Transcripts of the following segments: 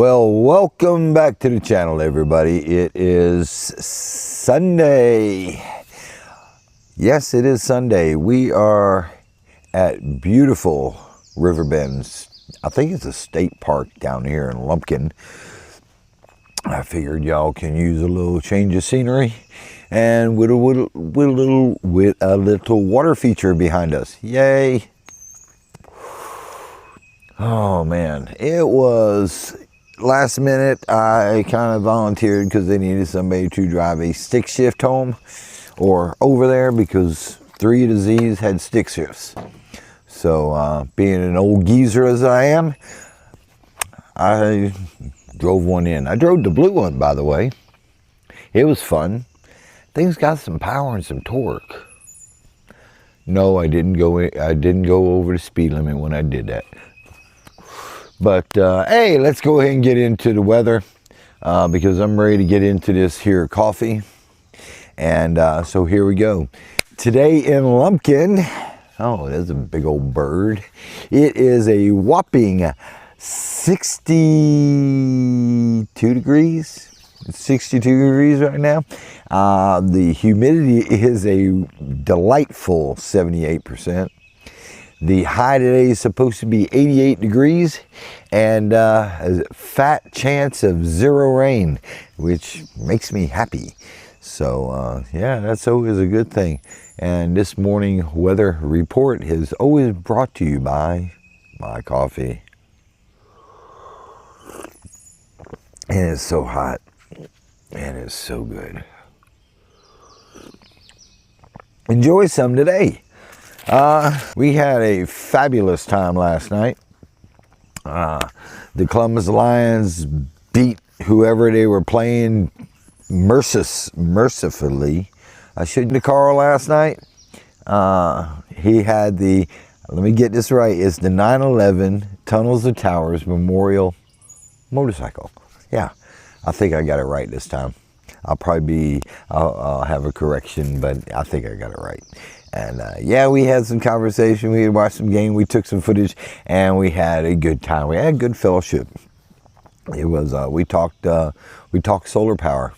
Well, welcome back to the channel, everybody. It is Sunday. Yes, it is Sunday. We are at beautiful Riverbends. I think it's a state park down here in Lumpkin. I figured y'all can use a little change of scenery and with a little water feature behind us. Yay. Oh man, it was last minute. I kind of volunteered because they needed somebody to drive a stick shift home or over there because 3 of the Z's had stick shifts. So being an old geezer as I am, I drove one in. I drove the blue one, by the way. It was fun. Thing's got some power and some torque. No, I didn't go over the speed limit when I did that. But hey, let's go ahead and get into the weather because I'm ready to get into this here coffee. And so here we go. Today in Lumpkin, oh, there's a big old bird. It is a whopping 62 degrees. It's 62 degrees right now. The humidity is a delightful 78%. The high today is supposed to be 88 degrees and a fat chance of 0 rain, which makes me happy. So yeah, that's always a good thing. And this morning weather report is always brought to you by my coffee. And it's so hot and it's so good. Enjoy some today. We had a fabulous time last night. The Columbus Lions beat whoever they were playing mercifully. I shouldn't have Carl last night. He had the, let me get this right, it's the 9/11 Tunnels to Towers Memorial Motorcycle. Yeah, I think I got it right this time. I'll have a correction, but I think I got it right. And yeah, we had some conversation, we had watched some game, we took some footage, and we had a good time. We had good fellowship. It was, we talked solar power.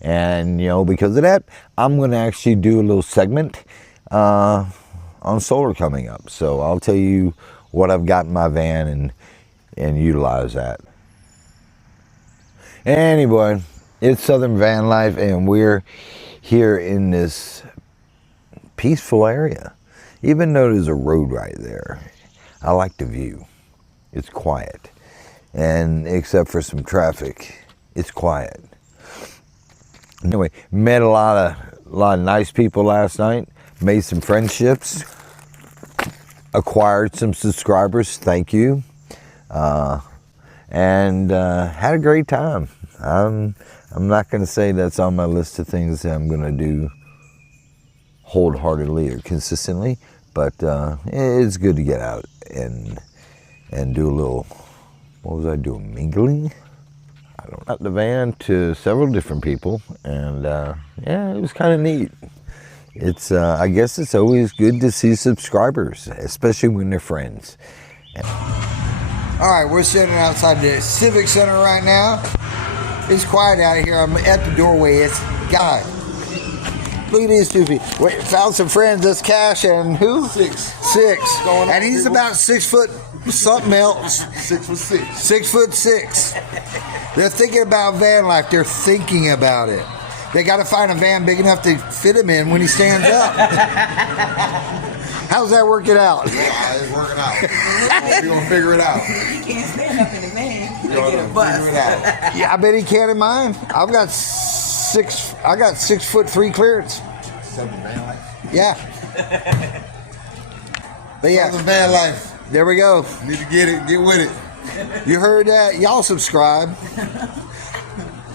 And, you know, because of that, I'm going to actually do a little segment on solar coming up. So I'll tell you what I've got in my van and utilize that. Anyway, it's Southern Van Life, and we're here in this peaceful area. Even though there's a road right there, I like the view. It's quiet, and except for some traffic, it's quiet. Anyway, met a lot of nice people last night. Made some friendships. Acquired some subscribers. Thank you. And had a great time. I'm not going to say that's on my list of things that I'm going to do wholeheartedly or consistently, but it's good to get out and do a little, what was I doing, mingling? I don't know. The van to several different people, and yeah, it was kind of neat. It's I guess it's always good to see subscribers, especially when they're friends. All right, we're sitting outside the Civic Center right now. It's quiet out here. I'm at the doorway. It's God. Look at these two people. Wait, found some friends. That's Cash and who? Six. And he's about 6 foot something else. 6'6". 6'6". They're thinking about van life. They're thinking about it. They got to find a van big enough to fit him in when he stands up. How's that working out? Yeah, it's working out. We're going to figure it out. He can't stand up in the van. We're going to figure it out. Yeah, I bet he can in mine. I got 6'3" clearance. Southern Van Life. Yeah. But yeah. Southern Van Life. There we go. Need to get with it. You heard that? Y'all subscribe.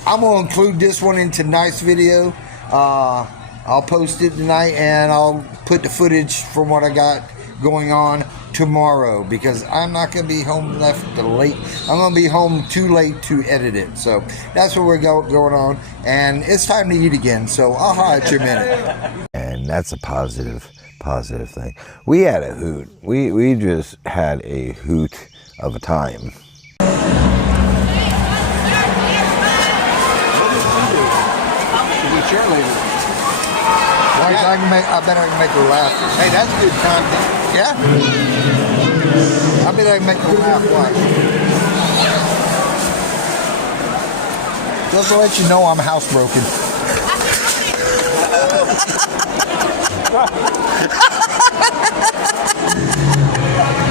I'm going to include this one in tonight's video. I'll post it tonight, and I'll put the footage from what I got going on tomorrow, because I'm not going to be home late. I'm going to be home too late to edit it. So that's what we're going on, and it's time to eat again. So I'll holler at you in a minute. And that's a positive thing. We had a hoot. We just had a hoot of a time. cheerleader. I bet I can make her laugh. Hey, that's good content. Yeah? I bet I can make her laugh. Watch. Just to let you know, I'm housebroken.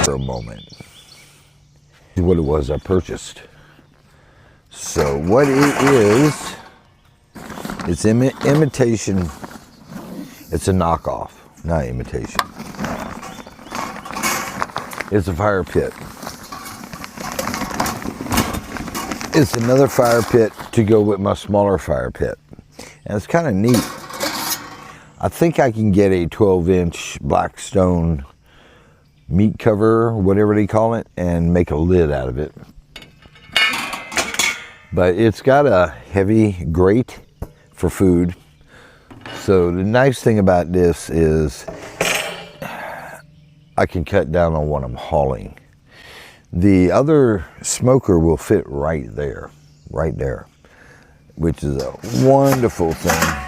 For a moment. What it was I purchased. So what it is, it's imitation. It's a knockoff, not imitation. It's a fire pit. It's another fire pit to go with my smaller fire pit. And it's kind of neat. I think I can get a 12-inch Blackstone meat cover, whatever they call it, and make a lid out of it. But it's got a heavy grate for food. So the nice thing about this is I can cut down on what I'm hauling. The other smoker will fit right there, which is a wonderful thing.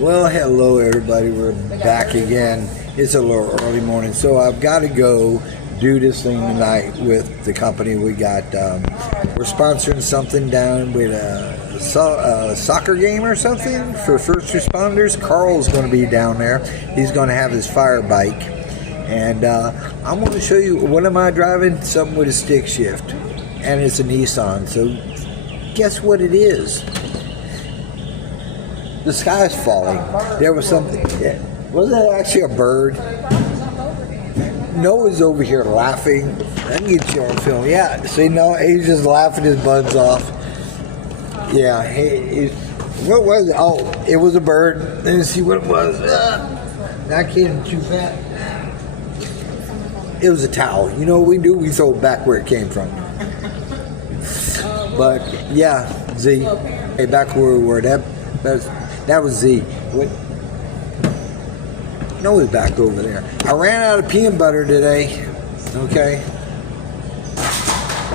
Well, hello everybody, we're back again. It's a little early morning, so I've got to go do this thing tonight with the company we got. We're sponsoring something down with a soccer game or something for first responders. Carl's going to be down there. He's going to have his fire bike. And I'm going to show you, what am I driving? Something with a stick shift. And it's a Nissan. So guess what it is? The sky's falling. There was something. Was that actually a bird? Noah's over here laughing. I can get you on film. Yeah, see, no, he's just laughing his buns off. Yeah, what was it? Oh, it was a bird. Let me see what it was. Not kidding, too fat. It was a towel. You know what we do? We throw it back where it came from. But yeah, Z. Hey, back where we were. That was Z. What? No, it's back over there. I ran out of peanut butter today. Okay.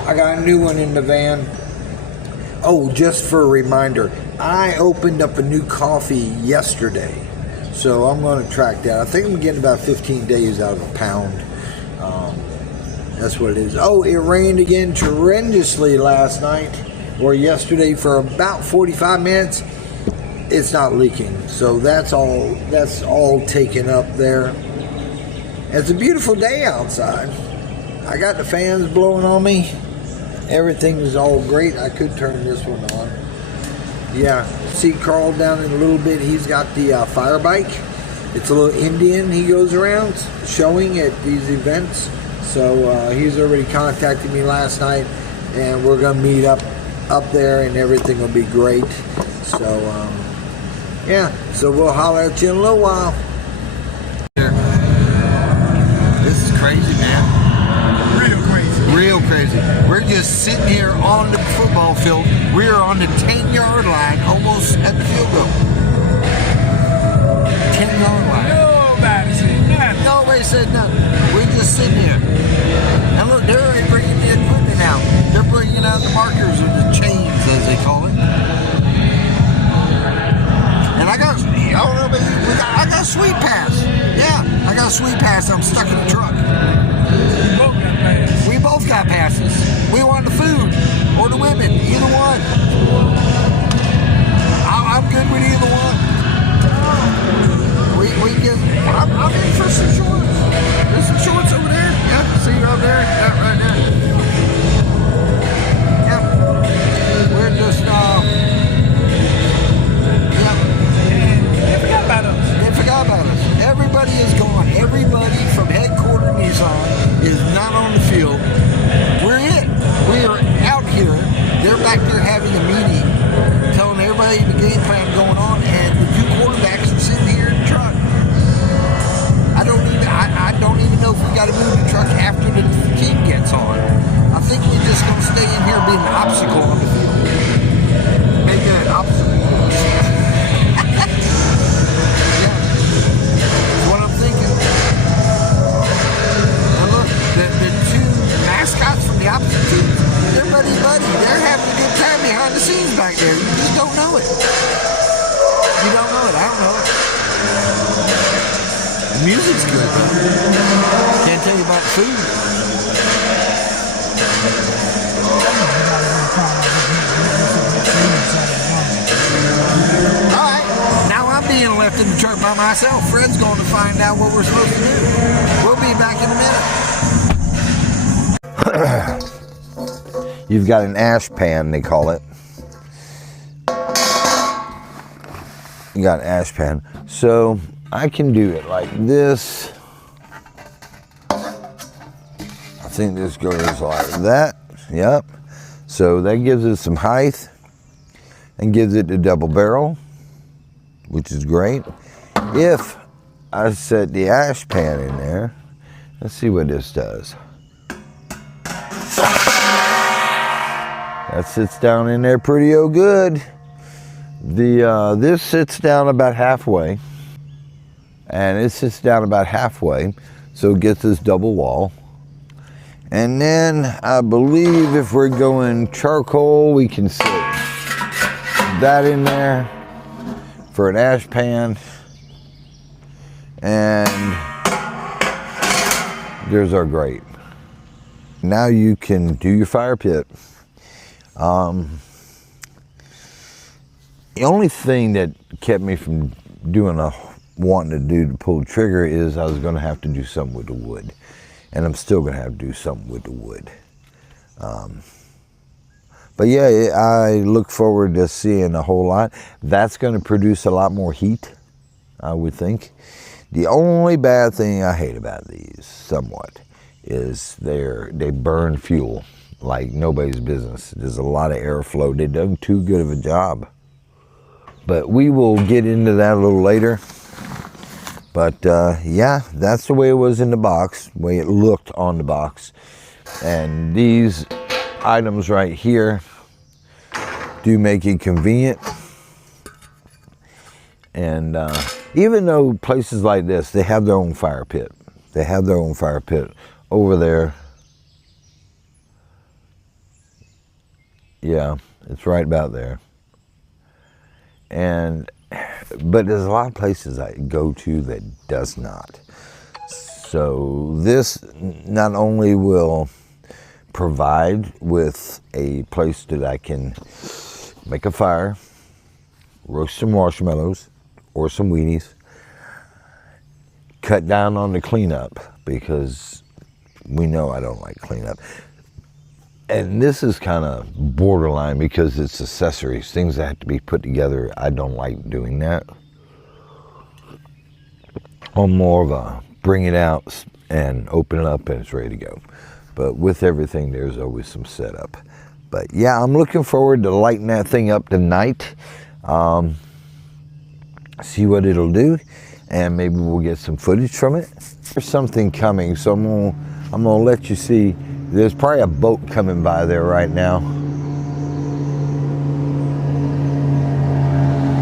I got a new one in the van. Oh, just for a reminder, I opened up a new coffee yesterday. So I'm going to track that. I think I'm getting about 15 days out of a pound. That's what it is. Oh, it rained again tremendously last night or yesterday for about 45 minutes. It's not leaking, so that's all taken up there. It's a beautiful day outside. I got the fans blowing on me. Everything is all great. I could turn this one on. Yeah, see Carl down in a little bit. He's got the fire bike. It's a little Indian he goes around showing at these events. So he's already contacted me last night, and we're gonna meet up there, and everything will be great. So. Yeah, so we'll holler at you in a little while. This is crazy, man. Real crazy. Real crazy. We're just sitting here on the football field. We are on the 10-yard line, almost at the field goal. 10-yard line. Nobody said nothing. Nobody said nothing. We're just sitting here. And look, they're already bringing the equipment out. They're bringing out the markers or the chains, as they call it. And I got a sweet pass. Yeah, I got a sweet pass. I'm stuck in the truck. We both got passes. We want the food or the women, either one. I'm good with either one. I'm in for some shorts. There's some shorts over there. Yeah, see you over there. Yeah, right there. Yeah, we're just They forgot about us. Everybody is gone. Everybody from headquarters Nissan is not on the field. We're it. We're out here. They're back there having a meeting, telling everybody the game plan going on, and the two quarterbacks are sitting here music's good. Can't tell you about food. All right, now I'm being left in the truck by myself. Fred's going to find out what we're supposed to do. We'll be back in a minute. You've got an ash pan, they call it. You got an ash pan. So I can do it like this. I think this goes like that. Yep. So that gives it some height and gives it the double barrel, which is great. If I set the ash pan in there, let's see what this does. That sits down in there pretty good. This sits down about halfway, and it sits down about halfway, so it gets this double wall. And then I believe if we're going charcoal, we can sit that in there for an ash pan, and there's our grate. Now you can do your fire pit. The only thing that kept me from wanting to do the pull trigger is I was going to have to do something with the wood, and I'm still going to have to do something with the wood. But yeah, I look forward to seeing a whole lot. That's going to produce a lot more heat, I would think. The only bad thing I hate about these, somewhat, is they burn fuel like nobody's business. There's a lot of airflow. They've done too good of a job. But we will get into that a little later. But yeah, that's the way it was in the box, the way it looked on the box. And these items right here do make it convenient. And even though places like this, they have their own fire pit. They have their own fire pit over there. Yeah, it's right about there. But there's a lot of places I go to that does not. So this not only will provide with a place that I can make a fire, roast some marshmallows or some weenies, cut down on the cleanup, because we know I don't like cleanup. And this is kind of borderline because it's accessories, things that have to be put together. I don't like doing that. I'm more of a bring it out and open it up and it's ready to go. But with everything, there's always some setup. But yeah, I'm looking forward to lighting that thing up tonight. See what it'll do, and maybe we'll get some footage from it. There's something coming, so I'm gonna let you see. There's probably a boat coming by there right now.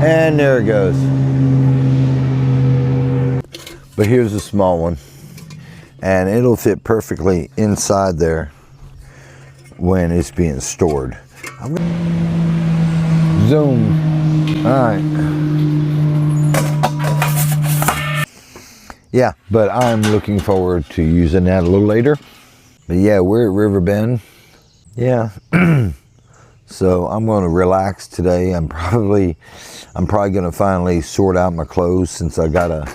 And there it goes. But here's a small one. And it'll fit perfectly inside there when it's being stored. Zoom. All right. Yeah, but I'm looking forward to using that a little later. But yeah, we're at Riverbend. Yeah. So I'm going to relax today. I'm probably going to finally sort out my clothes since I got a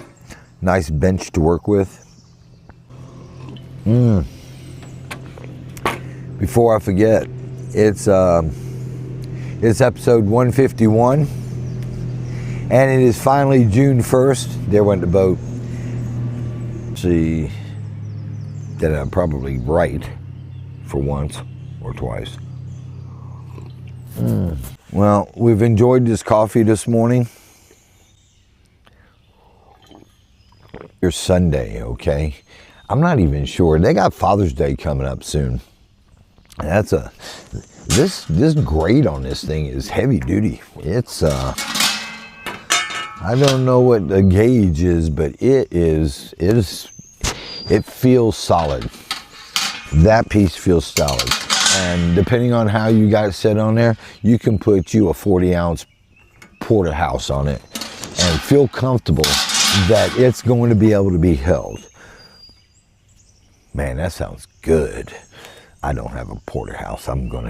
nice bench to work with. Before I forget, it's episode 151, and it is finally June 1st. There went the boat. See that I'm probably right for once or twice. Well, we've enjoyed this coffee this morning. Here's Sunday, okay? I'm not even sure. They got Father's Day coming up soon. That's this grate on this thing is heavy duty. It's I don't know what the gauge is, but it feels solid. That piece feels solid. And depending on how you got it set on there, you can put you a 40-ounce porterhouse on it and feel comfortable that it's going to be able to be held. Man, that sounds good. I don't have a porterhouse. I've got,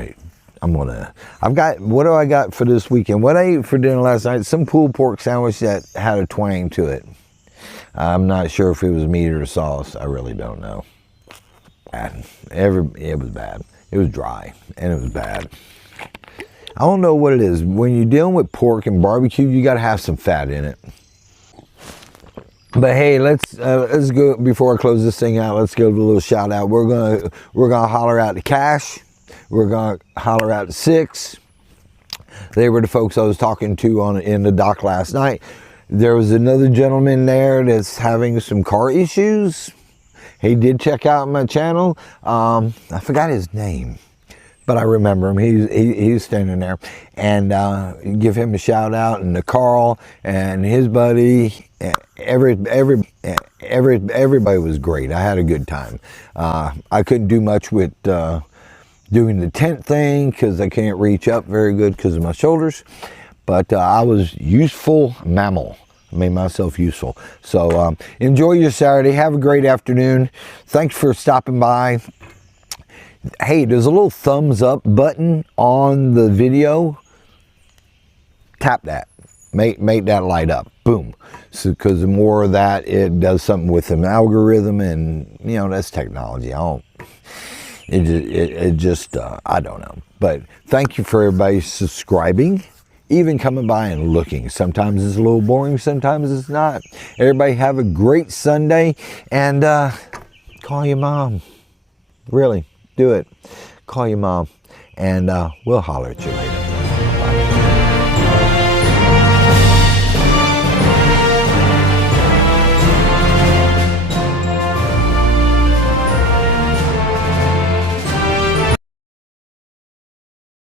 what do I got for this weekend? What I ate for dinner last night, some pulled pork sandwich that had a twang to it. I'm not sure if it was meat or sauce. I really don't know. It was bad. It was dry and it was bad. I don't know what it is. When you're dealing with pork and barbecue, you got to have some fat in it. But hey, let's go, before I close this thing out, let's give a little shout out. We're gonna holler out to Cash. We're gonna holler out to Six. They were the folks I was talking to in the dock last night. There was another gentleman there that's having some car issues. He did check out my channel. I forgot his name, but I remember him. He's standing there, and give him a shout out, and to Carl and his buddy. Everybody was great. I had a good time. I couldn't do much with doing the tent thing because I can't reach up very good because of my shoulders, but I was useful mammal. I made myself useful. So enjoy your Saturday. Have a great afternoon. Thanks for stopping by. Hey, there's a little thumbs up button on the video. Tap that. Make that light up. Boom. So, because the more of that, it does something with an algorithm, and you know, that's technology. I don't know. But thank you for everybody subscribing, even coming by and looking. Sometimes it's a little boring, sometimes it's not. Everybody have a great Sunday, and call your mom. Really, do it. Call your mom, and we'll holler at you later.